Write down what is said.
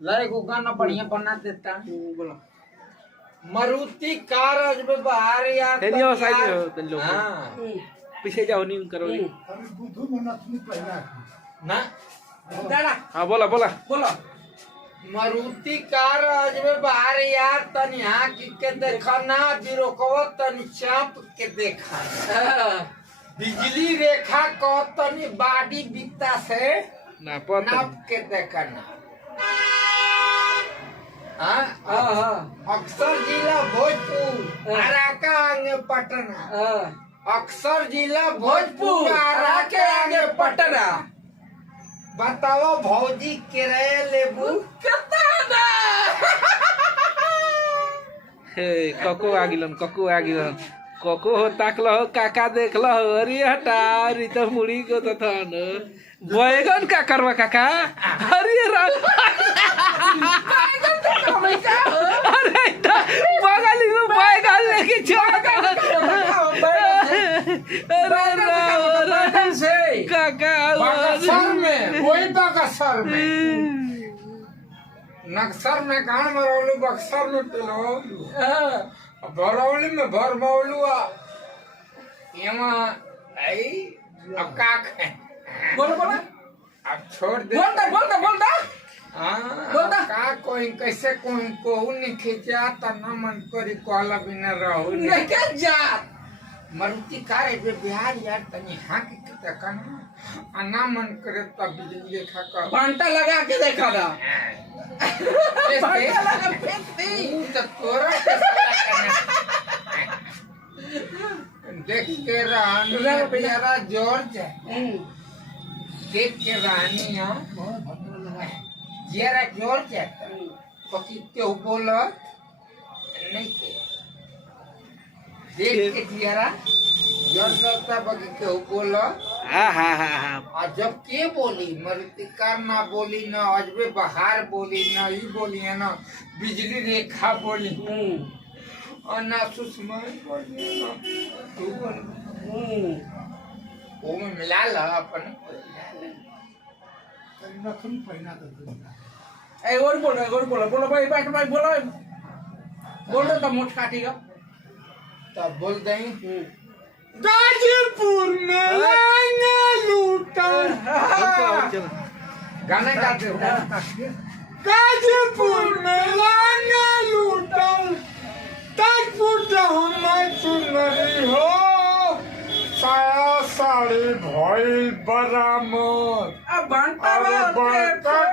लाए को गाना बढ़िया बना देता बोला मारुति कार आज में बाहर यार तेलियो साइड में हो तुम लोग हाँ पीछे जाओ नहीं करो ना दादा हाँ बोला बोला बोला मारुति कार आज में बाहर यार तन यहाँ के देखा ना बिरोकवा तन चाप के देखा बिजली रेखा को तनी बाडी बिकता से नाप के देखा ना अक्सर जिला भोजपुर आराका आगे पटना अक्सर जिला भोजपुर आराके आगे पटना बताओ भौजी किराया लेबू कितना कको आगिलन कको हो ताकलो हो काका देखलो हो अरे हटा अरे तो मुड़ी को तो था न बैगन का करवा काका अरे अरे तो बगल में बैगन लेके चला से काका बक्सर में वही बक्सर में नक्सर में कहाँ मरौलू बक्सर में पिलौलू भरौली में भरमौलू यहाँ अब का बोलो बोलो अब छोड़ दे बोल दे हाँ का कोई कैसे कोई कोहू नहीं खींचा तो न मन करी कहला बिना रहू नहीं क्या जात मारुति कार है बिहार यार तनी हाँ की कहना ना मन करे तब बिजली रेखा का घंटा लगा के देखा था देख के रानी बेचारा जोर जाए देख के रानी जरा जोर जाता पति क्यों बोला नहीं के देख के जरा जोर जाता पति क्यों बोला और जब के बोली मारुति कार ना बोली ना अजबे बहार बोली ना ये बोली है ना बिजली रेखा बोली और ना सुषमा बोली ना तू बोली वो में मिला ला अपन और बोलो भाई बैठ भाई बोलो तो मुठ काटेगा तब बोल दें गाजीपुर में लाना लूटा गाना गाते हो गाजीपुर में लाना लूटा ताजपुर हम सुनरी हो साया साड़ी भइल बरामद अब घंटा